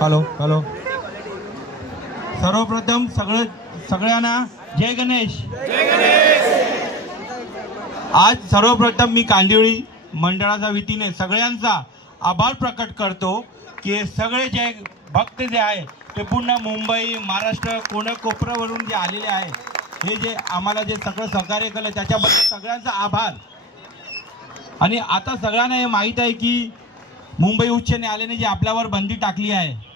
Hello hello सर्वप्रथम सगळ्यांना जय गणेश। आज सर्वप्रथम मी कांदिवळी मंडळाच्या वतीने सगळ्यांचा आभार प्रकट करतो की सगळे जे भक्त जे आहे ते पूर्ण मुंबई महाराष्ट्र कोपऱ्यावरून जे आलेले आहे, हे जे आम्हाला जे सगळं सहकार्य केलं त्याच्याबद्दल सगळ्यांचा आभार। आणि आता सगळ्यांना हे माहीत आहे की मुंबई उच्च न्यायालयाने जी आपल्यावर बंदी टाकली आहे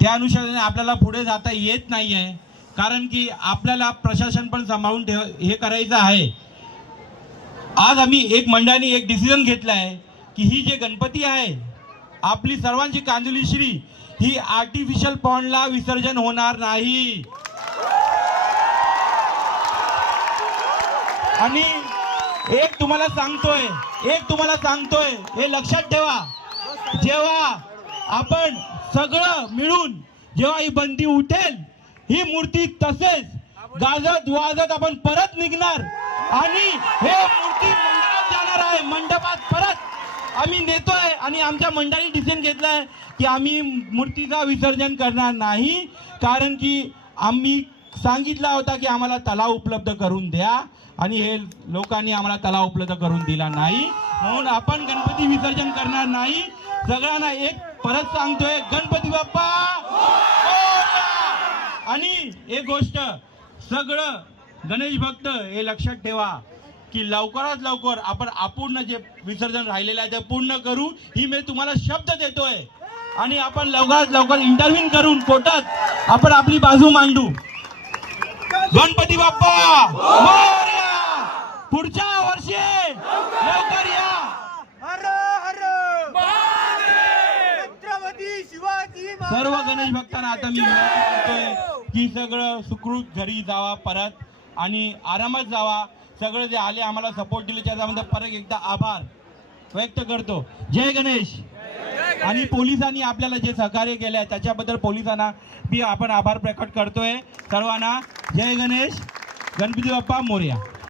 त्या अनुषंगाने आपल्याला पुढे जाता येत नाही आहे, कारण की आपल्याला प्रशासन पण सांभाळून हे करायचं आहे। आज आम्ही एक मंडळाने एक डिसिजन घेतला आहे की ही जे गणपती आहे आपली सर्वांची कांदिवली श्री ही आर्टिफिशियल पॉन्डला विसर्जन होणार नाही। आणि एक तुम्हाला सांगतोय हे लक्षात ठेवा, जेव्हा आपण सगळं मिळून जेव्हा ही बंदी उठेल ही मूर्ती तसेच गाजत वाजत आपण परत निघणार आणि हे मूर्ती मंडपात जाणार आहे। मंडपात परत आम्ही नेतोय आणि आमच्या मंडळाने डिसिजन घेतलाय की आम्ही मूर्तीचा विसर्जन करणार नाही, कारण की आम्ही सांगितला होता की आम्हाला तलाव उपलब्ध करून द्या आणि हे लोकांनी आम्हाला तलाव उपलब्ध करून दिला नाही, म्हणून आपण गणपती विसर्जन करणार नाही। सगळ्यांना एक परत सांगतोय, गणपती बाप्पा मोरया। आणि एक गोष्ट सगळं गणेश भक्त हे लक्षात ठेवा की लवकरात लवकर आपण अपूर्ण जे विसर्जन राहिलेलं आहे ते पूर्ण करू, ही मी तुम्हाला शब्द देतोय। आणि आपण लवकरात लवकर इंटरव्ह्यू करून कोर्टात आपण आपली बाजू मांडू। गणपती बाप्पा मोरया। पुढच्या वर्षी लवकर या। सर्व गणेश भक्तांना आता मी म्हणतोय की सगळं सुखरूप घरी जावा परत आणि आरामात जावा। सगळे जे आले आम्हाला सपोर्ट दिले त्याच्यामध्ये परत एकदा आभार व्यक्त करतो। जय गणेश। आणि पोलिसांनी आपल्याला जे सहकार्य केले त्याच्याबद्दल पोलिसांना मी आपण आभार प्रकट करतोय। सर्वांना जय गणेश, गणपती बाप्पा मोरया।